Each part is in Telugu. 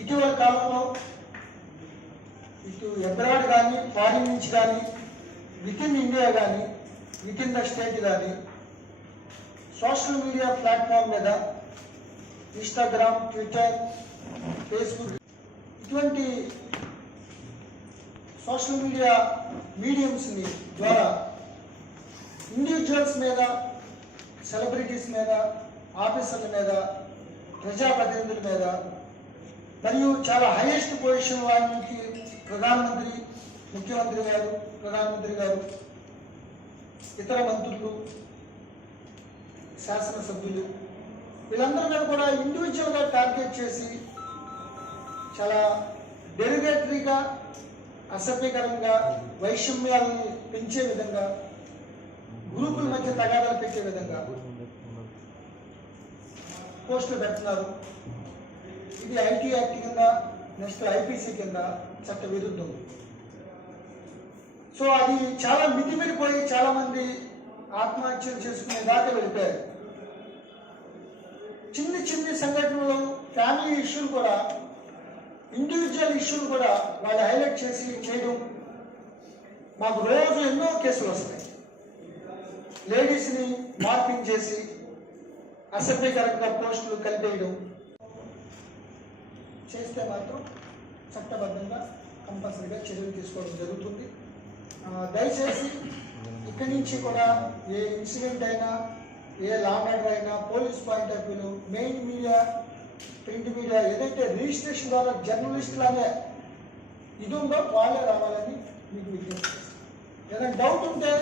ఇటీవల కాలంలో ఇటు అబ్రాడ్ కానీ ఫారిన్ నుంచి కానీ విత్ ఇన్ ఇండియా కానీ విత్ ఇన్ ద స్టేట్ కానీ సోషల్ మీడియా ప్లాట్ఫామ్ మీద ఇన్స్టాగ్రామ్, ట్విట్టర్, ఫేస్బుక్ ఇటువంటి సోషల్ మీడియా మీడియంస్ని ద్వారా ఇండివిజువల్స్ మీద, సెలబ్రిటీస్ మీద, ఆఫీసర్ల మీద, ప్రజాప్రతినిధుల మీద మరియు చాలా హైయెస్ట్ పొజిషన్ వారికి ప్రధానమంత్రి, ముఖ్యమంత్రి గారు, ప్రధానమంత్రి గారు, ఇతర మంత్రులు, శాసనసభ్యులు వీళ్ళందరూ మీద కూడా ఇండివిజువల్గా టార్గెట్ చేసి చాలా డెరిగేటరీగా, అసభ్యకరంగా, వైషమ్యాలని పెంచే విధంగా, గ్రూపుల మధ్య తగాదాలు పెట్టే విధంగా పోస్టులు పెడుతున్నారు. ఇది ఐటీ యాక్ట్ కింద, నెక్స్ట్ ఐపీసీ కింద చట్ట విరుద్ధం. సో అది చాలా మితిమీరిపోయి చాలా మంది ఆత్మహత్యలు చేసుకునే దాకా వెళ్ళిపోయారు. చిన్ని సంఘటనలు, ఫ్యామిలీ ఇష్యూలు కూడా, ఇండివిజువల్ ఇష్యూలు కూడా వాళ్ళు హైలైట్ చేసి చేయడం. మాకు రోజు ఎన్నో కేసులు వస్తాయి. లేడీస్ని మార్పింగ్ చేసి అసభ్యకరంగా పోస్టులు కలిపేయడం చేస్తే మాత్రం చట్టబద్ధంగా కంపల్సరీగా చర్యలు తీసుకోవడం జరుగుతుంది. దయచేసి ఇక్కడి నుంచి కూడా ఏ ఇన్సిడెంట్ అయినా, ఏ లా అండ్ ఆర్డర్ అయినా, పోలీస్ పాయింట్ ఆఫ్ వ్యూలో మెయిన్ మీడియా, ప్రింట్ మీడియా ఏదైతే రిజిస్ట్రేషన్ ద్వారా జర్నలిస్టులానే ఇది ఉందో వాళ్ళే రావాలని మీకు విజ్ఞప్తి చేస్తాను. ఏదైనా డౌట్ ఉంటే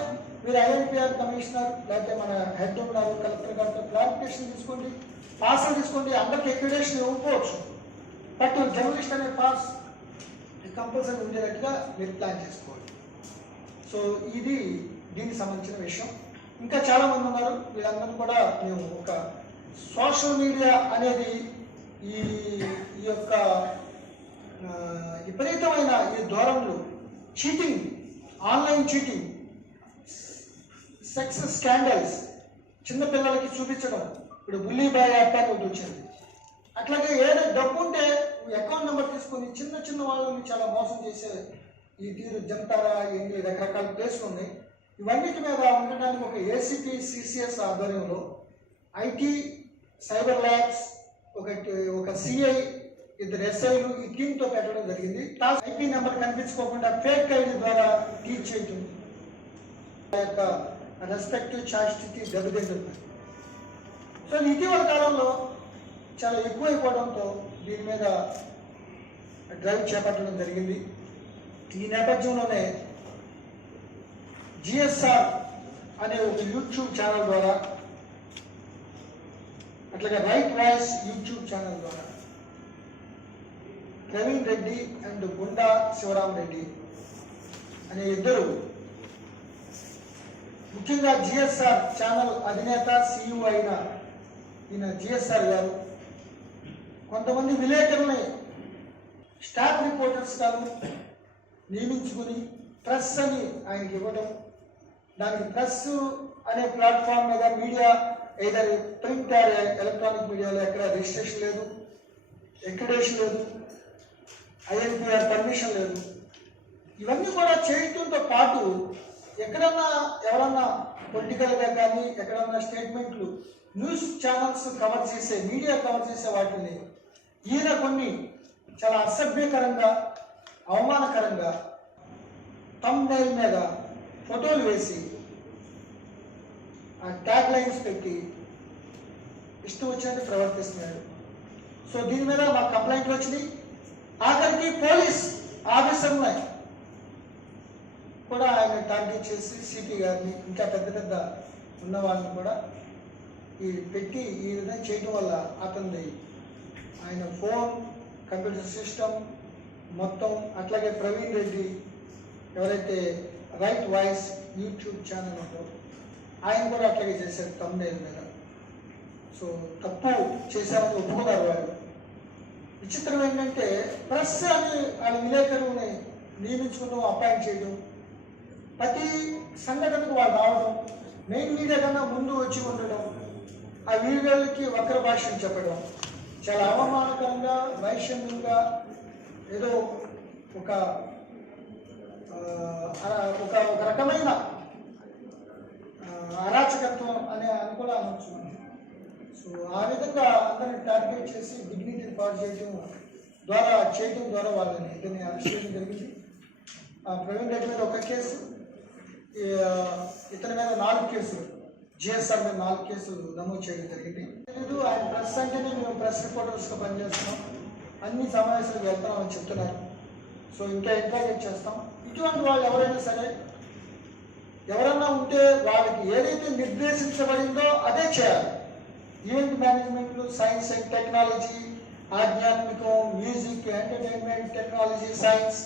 మీరు ఐఎన్పిఆర్ కమిషనర్ లేకపోతే మన హెడ్ ఉన్నారు, కలెక్టర్ గారితో క్లారిఫికేషన్ తీసుకోండి, పాస్లు తీసుకోండి. అందరికి ఎక్రిడేషన్ ఇవ్వకపోవచ్చు, బట్ జర్నలిస్ట్ అనే పాస్ కంపల్సరీ ఉండేటట్టుగా మీరు ప్లాన్ చేసుకోవాలి. సో ఇది దీనికి సంబంధించిన విషయం. ఇంకా చాలా మంది ఉన్నారు. వీళ్ళందరూ కూడా మేము ఒక సోషల్ మీడియా అనేది ఈ యొక్క విపరీతమైన ఈ ధోరణులు, cheating, online cheating, sex scandals, చిన్నపిల్లలకి చూపించడం. ఇప్పుడు బుల్లీ బాయ్ యాప్ అని ఒకటి వచ్చింది. అట్లాగే ఏదో డబ్బు ఉంటే అకౌంట్ నెంబర్ తీసుకొని చిన్న వాళ్ళని చాలా మోసం చేసే ఈ తీరు జంతారా, ఎన్ని రకరకాల ప్లేస్లు ఉన్నాయి. ఇవన్నిటి మీద ఉండడానికి ఒక ఏసీపీ సిసిఎస్ ఆధ్వర్యంలో ఐటీ, సైబర్ ల్యాబ్స్, ఒక సిఐ, ఇద్దరు ఎస్ఐలు ఈ టీంతో పెట్టడం జరిగింది. ఐపీ నెంబర్ కనిపించుకోకుండా ఫేక్ ఐడి ద్వారా టీచ్ చేయటం యొక్క రెస్పెక్టివ్ చాస్టిటీ దెబ్బతింటుంది. సో ఇటీవల కాలంలో చాలా ఎక్కువైపోవడంతో దీని మీద డ్రైవ్ చేపట్టడం జరిగింది. ఈ నేపథ్యంలోనే జిఎస్ఆర్ అనే ఒక యూట్యూబ్ ఛానల్ ద్వారా, అట్లాగే రైట్ వాయిస్ యూట్యూబ్ ఛానల్ ద్వారా ప్రవీణ్ రెడ్డి అండ్ గుండా శివరాం రెడ్డి అనే ఇద్దరు, ముఖ్యంగా జిఎస్ఆర్ ఛానల్ అధినేత సిఇఓ అయిన ఈయన జిఎస్ఆర్ గారు కొంతమంది విలేకరుల్ని స్టాఫ్ రిపోర్టర్స్ గారు నియమించుకుని ప్రెస్ అని ఆయనకి ఇవ్వడం, దానికి ప్రెస్ అనే ప్లాట్ఫామ్ మీద మీడియా ఏదైనా ప్రింట్ ఆర్ ఎలక్ట్రానిక్ మీడియాలో ఎక్కడ రిజిస్ట్రేషన్ లేదు, ఎక్రిడేషన్ లేదు, ఐఎన్పిఆర్ పర్మిషన్ లేదు. ఇవన్నీ కూడా చేయడంతో పాటు ఎక్కడన్నా ఎవరన్నా పొలిటికల్గా కానీ ఎక్కడన్నా స్టేట్మెంట్లు, న్యూస్ ఛానల్స్ కవర్ చేసే, మీడియా కవర్ చేసే వాటిని ఈయన కొన్ని చాలా అసభ్యకరంగా, అవమానకరంగా థంబ్నెయిల్ మీద ఫోటోలు వేసి ఆ ట్యాగ్ లైన్స్ పెట్టి ఇష్టం వచ్చినట్టు ప్రవర్తిస్తున్నాడు. సో దీని మీద మాకు కంప్లైంట్లు వచ్చినాయి. ఆఖరికి పోలీస్ ఆఫీసర్ని కూడా ఆయన టార్గెట్ చేసి సిపి గారిని, ఇంకా పెద్ద ఉన్న వాళ్ళని కూడా ఈ పెట్టి ఈ విధంగా చేయడం వల్ల అతనిది ఆయన ఫోన్, కంప్యూటర్ సిస్టమ్ మొత్తం, అట్లాగే ప్రవీణ్ రెడ్డి ఎవరైతే రైట్ వాయిస్ యూట్యూబ్ ఛానల్ ఉందో ఆయన కూడా అట్లాగే చేశారు థంబ్నెయిల్ మీద. సో తప్పు చేశామని ఒప్పుకున్నారు వాళ్ళు. విచిత్రం ఏంటంటే ప్రెస్ అని వాళ్ళ విలేకరుని నియమించుకోవడం, అపాయింట్ చేయడం, ప్రతి సంఘటనకు వాళ్ళు రావడం, మెయిన్ మీడియా కన్నా ముందు వచ్చి ఉండడం, ఆ వీడియోలకి వక్ర భాషను చెప్పడం, చాలా అవమానకరంగా వైషమ్యంగా ఏదో ఒక ఒక ఒక రకమైన అరాచకత్వం అని కూడా అనొచ్చు. సో ఆ విధంగా అందరిని టార్గెట్ చేసి డిగ్నిటీని పాడు చేయడం ద్వారా వాళ్ళని ఇతన్ని అరెస్ట్ చేయడం జరిగింది. ప్రవీణ్ రెడ్డి మీద ఒక కేసు, ఇతని మీద 4 కేసులు, జిఎస్ఆర్ మీద 4 కేసులు నమోదు చేయడం జరిగింది. ఆయన ప్రెస్ అంటేనే మేము ప్రెస్ రిపోర్టర్స్గా పనిచేస్తున్నాం, అన్ని సమావేశాలకు వెళ్తున్నామని చెప్తున్నారు. సో ఇంకా ఎంకరేజ్ చేస్తాం. ఇటువంటి వాళ్ళు ఎవరైనా సరే ఎవరన్నా ఉంటే వాళ్ళకి ఏదైతే నిర్దేశించబడిందో అదే చేయాలి. ఈవెంట్ మేనేజ్మెంట్లు, సైన్స్ అండ్ టెక్నాలజీ, ఆధ్యాత్మికం, మ్యూజిక్, ఎంటర్టైన్మెంట్, టెక్నాలజీ, సైన్స్,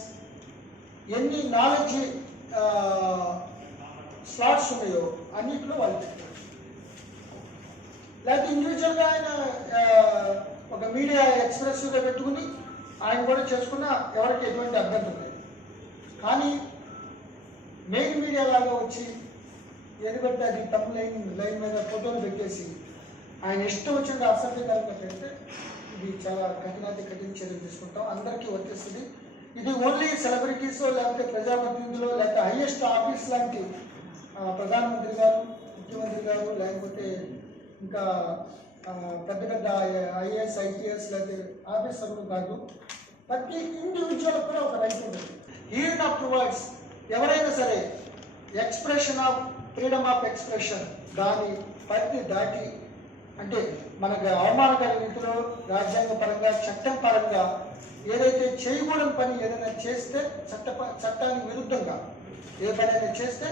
ఎన్ని నాలెడ్జ్ స్లాట్స్ ఉన్నాయో అన్నింటిలో వాళ్ళు పెట్టారు. లేకపోతే ఇండివిజువల్గా ఆయన ఒక మీడియా ఎక్స్ప్రెసివ్గా పెట్టుకుని ఆయన కూడా చేసుకున్న ఎవరికి ఎటువంటి అభ్యంతరం లేదు. కానీ మెయిన్ మీడియా లాగా వచ్చి ఏది అది తమ్ లైన్ మీద ఫోటోలు పెట్టేసి ఆయన ఇష్టం వచ్చిన అసభ్యకరంగా పెడితే ఇది చాలా కఠిన చర్యలు తీసుకుంటాం. అందరికీ వర్తిస్తుంది. ఇది ఓన్లీ సెలబ్రిటీస్ లేకపోతే ప్రజాప్రతినిధులు లేకపోతే హైయెస్ట్ ఆఫీస్ లాంటి ప్రధానమంత్రి గారు, ముఖ్యమంత్రి గారు, లేకపోతే ఇంకా పెద్ద ఐఏఎస్, ఐపీఎస్ లేకపోతే ఆఫీసర్లు కాదు. ప్రతి ఇండివిజువల్ కూడా ఒక రైట్ ఉంటుంది. హీరింగ్ ఆఫ్ టువర్డ్స్ ఎవరైనా సరే ఫ్రీడమ్ ఆఫ్ ఎక్స్ప్రెషన్ దాని పరిధి దాటి, అంటే మనకు అవమానకర రీతిలో రాజ్యాంగ పరంగా, చట్టం పరంగా ఏదైతే చేయకూడని పని ఏదైనా చేస్తే చట్టానికి విరుద్ధంగా ఏ పని అయినా చేస్తే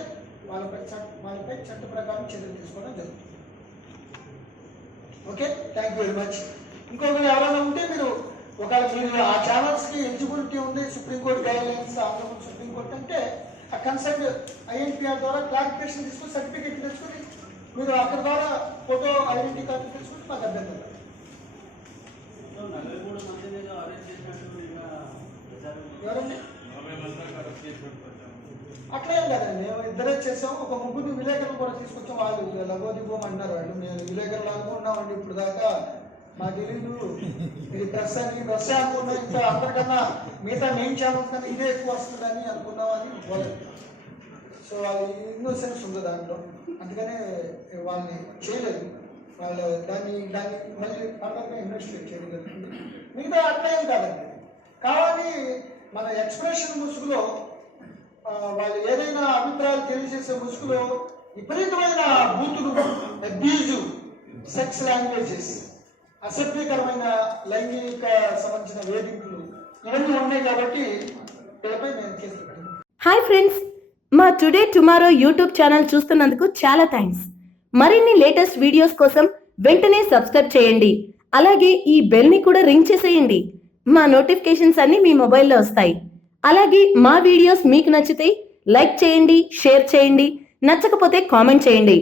వాళ్ళపై చట్ట ప్రకారం చర్యలు తీసుకోవడం జరుగుతుంది. Okay, thank you very much. ఇంకొకరు ఎవరైనా ఉంటే మీరు ఆ ఛానల్స్కి ఎలిజిబిలిటీ ఉంది, సుప్రీంకోర్టు గైడ్లైన్స్, ఆంధ్రప్రదేశ్ సుప్రీంకోర్టు అంటే ఆ కన్సల్ట్ ఐఎన్పిఆర్ ద్వారా క్లారిఫికేషన్ తీసుకుని సర్టిఫికేట్ తెచ్చుకొని మీరు అక్కడ ద్వారా ఫోటో ఐడెంటిటీ కార్డు తెచ్చుకుని మాకు అభ్యంతరం. ఎవరండి? అట్లా ఏం కదండి, మేము ఇద్దరే చేసాము. ఒక 3 విలేకరులు కూడా తీసుకొచ్చాం. వాళ్ళు లగోదిగోం అంటున్నారు. వాళ్ళు మేము విలేకరులు అనుకున్నామండి ఇప్పుడు దాకా, మా తెలీదు ఇది ప్రెస్ అనుకున్నాం. ఇంకా అందరికన్నా మిగతా మెయిన్ ఛానల్స్ కన్నా ఇదే ఎక్కువ వస్తుందని అనుకున్నామని పోలేదు. సో వాళ్ళు ఇన్నోసెన్స్ ఉంది దాంట్లో, అందుకనే వాళ్ళని చేయలేదు. వాళ్ళు దాన్ని మళ్ళీ ఫర్దర్గా ఇన్వెస్టిగేట్ చేయడం జరుగుతుంది. మిగతా అట్లా ఏం కాదండి. కావాలి మన ఎక్స్ప్రెషన్ ముసుగులో వాళ్ళు ఏదైనా అభిప్రాయాలు తెలియజేసే ముసుగులో విపరీతమైన బూతులు, అబ్యూజివ్ సెక్స్ లాంగ్వేజెస్, అసభ్యకరమైన లైంగిక సంబంధించిన వేదికలు ఇవన్నీ ఉన్నాయి కాబట్టి వీళ్ళపై నేను కేసు పెట్టాను. హాయ్ ఫ్రెండ్స్, మా టుడే టుమారో యూట్యూబ్ ఛానల్ చూస్తున్నందుకు చాలా థ్యాంక్స్. మరిన్ని లేటెస్ట్ వీడియోస్ కోసం వెంటనే సబ్స్క్రైబ్ చేయండి. అలాగే ఈ బెల్ ని కూడా రింగ్ చేసేయండి. మా నోటిఫికేషన్స్ అన్ని మీ మొబైల్లో వస్తాయి. అలాగే మా వీడియోస్ మీకు నచ్చితే లైక్ చేయండి, షేర్ చేయండి, నచ్చకపోతే కామెంట్ చేయండి.